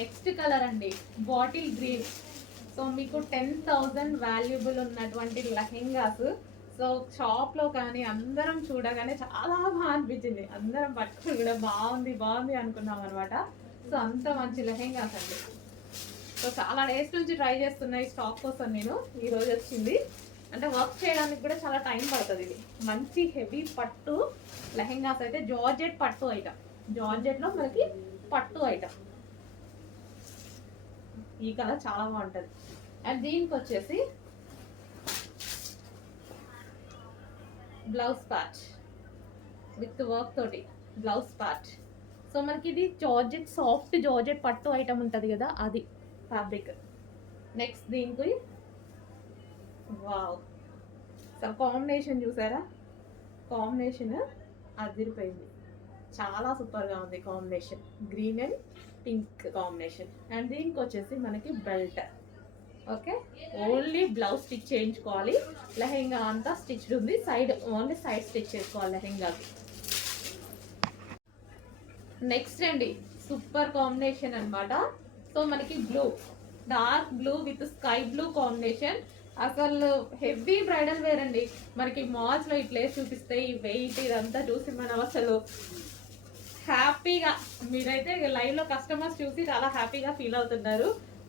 Next colour అండి bottle green. So మీకు 10,000 valuable ఉన్నటువంటి లెహెంగాస్. సో షాప్లో కానీ అందరం చూడగానే చాలా బాగా అనిపించింది, అందరం పట్టుకుని కూడా బాగుంది బాగుంది అనుకున్నాం అనమాట. సో అంత మంచి లెహెంగాస్ అండి. సో చాలా డేస్ నుంచి ట్రై చేస్తున్నాయి స్టాక్ కోసం. నేను ఈరోజు వచ్చింది, అంటే వర్క్ చేయడానికి కూడా చాలా టైం పడుతుంది. ఇది మంచి హెవీ పట్టు లెహెంగాస్ అయితే, జార్జెట్ పట్టు ఐటమ్, జార్జెట్లో మనకి పట్టు ఐటమ్. ఈ కలర్ చాలా బాగుంటుంది. అండ్ దీనికి వచ్చేసి బ్లౌజ్ పార్ట్ విత్ వర్క్ తోటి బ్లౌజ్ పార్ట్. సో మనకి ఇది జార్జెట్, సాఫ్ట్ జార్జెట్ పట్టు ఐటమ్ ఉంటుంది కదా, అది ఫ్యాబ్రిక్. నెక్స్ట్ దీనికి వావ్, సో కాంబినేషన్ చూసారా, కాంబినేషన్ అదిరిపోయింది, చాలా సూపర్గా ఉంది combination, green and pink combination. And దీనికి వచ్చేసి మనకి belt. Okay, only blouse stitch చేయించుకోవాలి, లెహెంగా అంతా స్టిచ్డ్ ఉంది, సైడ్ ఓన్లీ సైడ్ స్టిచ్ చేసుకోవాలి లెహెంగాకి. నెక్స్ట్ అండి సూపర్ కాంబినేషన్ అనమాట. సో మనకి blue, dark blue with sky blue combination. అసలు హెవీ బ్రైడల్ వేర్ అండి. మనకి మాల్స్లో ఇట్లా చూపిస్తే ఈ వెయిట్ ఇదంతా చూసి మనం అసలు హ్యాపీగా, మీరైతే లైవ్లో కస్టమర్స్ చూసి చాలా హ్యాపీగా ఫీల్ అవుతున్నారు.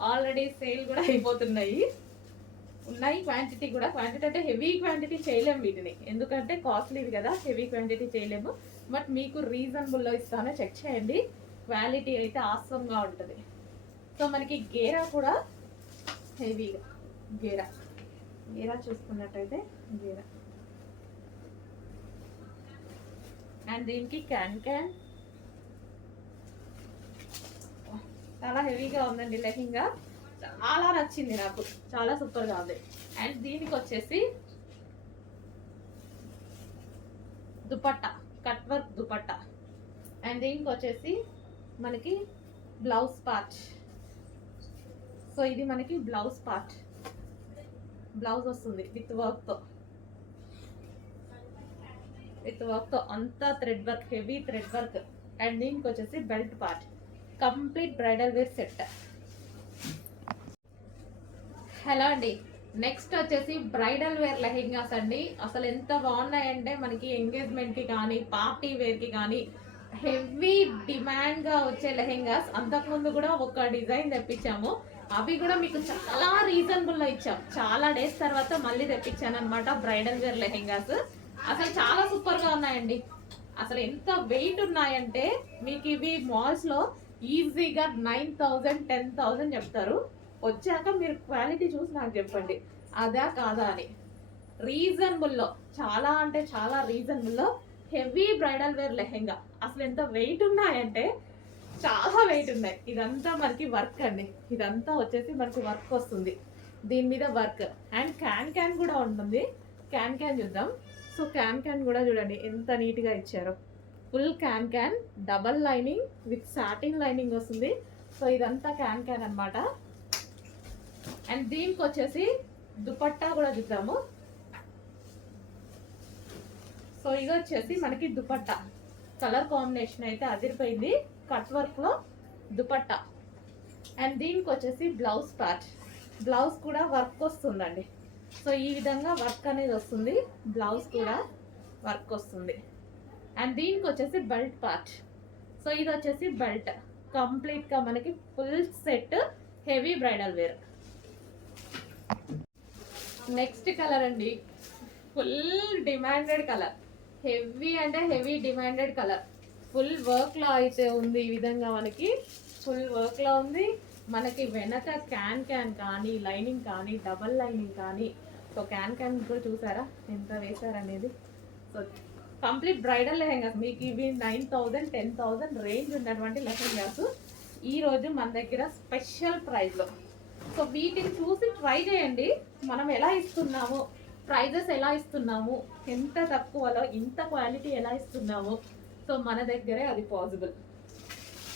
ఆల్రెడీ సేల్ కూడా అయిపోతున్నాయి, ఉన్నాయి క్వాంటిటీ కూడా. క్వాంటిటీ అంటే హెవీ క్వాంటిటీ చేయలేము వీటిని, ఎందుకంటే కాస్ట్లీది కదా, హెవీ క్వాంటిటీ చేయలేము. బట్ మీకు రీజనబుల్లో ఇస్తానో చెక్ చేయండి, క్వాలిటీ అయితే ఆసంగా ఉంటుంది. సో మనకి గేరా కూడా హెవీగా, గేరా గేరా చూసుకున్నట్టయితే గేరా. అండ్ దీనికి క్యాన్ క్యాన్ చాలా హెవీగా ఉందండి లెహెంగా, చాలా నచ్చింది నాకు, చాలా సూపర్గా ఉంది. అండ్ దీనికి వచ్చేసి dupatta, cut work dupatta. And దీనికి వచ్చేసి మనకి బ్లౌజ్ పార్ట్. సో ఇది మనకి బ్లౌజ్ పార్ట్, బ్లౌజ్ వస్తుంది విత్ వర్క్తో, అంతా thread work, heavy thread work. And దీనికి వచ్చేసి belt part, complete bridal wear set. Hello అండి, నెక్స్ట్ వచ్చేసి బ్రైడల్ వేర్ లెహెంగాస్ అండి. అసలు ఎంత బాగున్నాయంటే మనకి ఎంగేజ్మెంట్కి కానీ పార్టీ వేర్కి కానీ హెవీ డిమాండ్గా వచ్చే లెహెంగాస్. అంతకుముందు కూడా ఒక డిజైన్ తెప్పించాము, అవి కూడా మీకు చాలా రీజనబుల్లో ఇచ్చాం. చాలా డేస్ తర్వాత మళ్ళీ తెప్పించాను అనమాట బ్రైడల్ వేర్ లెహెంగాస్. అసలు చాలా సూపర్గా ఉన్నాయండి. అసలు ఎంత వెయిట్ ఉన్నాయంటే మీకు ఇవి మాల్స్లో ఈజీగా 9,000 10,000 చెప్తారు. వచ్చాక మీరు క్వాలిటీ చూసి నాకు చెప్పండి అదా కాదా అని. రీజనబుల్లో, చాలా అంటే చాలా రీజనబుల్లో హెవీ బ్రైడల్ వేర్ లెహెంగా. అసలు ఎంత వెయిట్ ఉన్నాయంటే చాలా వెయిట్ ఉన్నాయి. ఇదంతా మనకి వర్క్ అండి, ఇదంతా వచ్చేసి మనకి వర్క్ వస్తుంది, దీని మీద వర్క్. అండ్ క్యాన్ క్యాన్ కూడా ఉంటుంది, క్యాన్ క్యాన్ చూద్దాం. సో క్యాన్ క్యాన్ కూడా చూడండి ఎంత నీట్గా ఇచ్చారో, full can can, double lining with satin lining వస్తుంది. సో ఇదంతా క్యాన్ క్యాన్ అనమాట. అండ్ దీనికి వచ్చేసి దుపట్టా కూడా చూద్దాము. సో ఇది వచ్చేసి మనకి దుపట్టా, కలర్ కాంబినేషన్ అయితే అదిరిపోయింది, కట్ వర్క్లో దుపట్టా. అండ్ దీనికి వచ్చేసి బ్లౌజ్ పార్ట్, బ్లౌజ్ కూడా వర్క్ వస్తుందండి. సో ఈ విధంగా వర్క్ అనేది వస్తుంది, బ్లౌజ్ కూడా వర్క్ వస్తుంది. అండ్ దీనికి వచ్చేసి బెల్ట్ పార్ట్. సో ఇది వచ్చేసి బెల్ట్, కంప్లీట్గా మనకి full set heavy bridal wear. Next colour అండి, ఫుల్ డిమాండెడ్ కలర్, హెవీ అంటే హెవీ డిమాండెడ్ కలర్. ఫుల్ వర్క్లో అయితే ఉంది, ఈ విధంగా మనకి ఫుల్ వర్క్లో ఉంది. మనకి వెనక క్యాన్ క్యాన్ కానీ లైనింగ్ కానీ డబల్ లైనింగ్ కానీ. సో క్యాన్ క్యాన్ కూడా చూసారా ఎంత వేసారనేది. సో కంప్లీట్ బ్రైడల్ లెహెంగాస్ మీకు ఇవి 9,000 10,000 రేంజ్ ఉన్నటువంటి లెహెంగాస్ ఈరోజు మన దగ్గర స్పెషల్ ప్రైస్లో. సో వీటిని చూసి ట్రై చేయండి, మనం ఎలా ఇస్తున్నాము, ప్రైజెస్ ఎలా ఇస్తున్నాము, ఎంత తక్కువలో ఇంత క్వాలిటీ ఎలా ఇస్తున్నాము. సో మన దగ్గరే అది పాసిబుల్.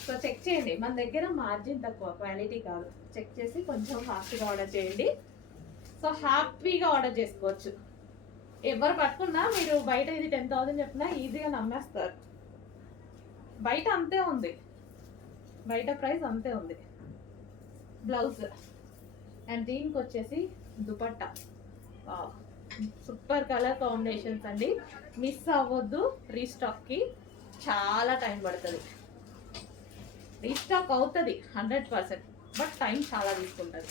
సో చెక్ చేయండి, మన దగ్గర మార్జిన్ తక్కువ, క్వాలిటీ కాదు. చెక్ చేసి కొంచెం ఫాస్ట్గా ఆర్డర్ చేయండి. సో హ్యాపీగా ఆర్డర్ చేసుకోవచ్చు. ఎవరు పట్టుకున్నా మీరు బయట ఇది 10,000 చెప్పినా ఈజీగా నమ్మేస్తారు. బయట అంతే ఉంది, బయట ప్రైస్ అంతే ఉంది. బ్లౌజ్ అండ్ దీనికి వచ్చేసి దుపట్టా. సూపర్ కలర్ కాంబినేషన్స్ అండి. మిస్ అవ్వద్దు. రీస్టాక్కి చాలా టైం పడుతుంది. రీస్టాక్ అవుతుంది 100%, బట్ టైం చాలా తీసుకుంటుంది.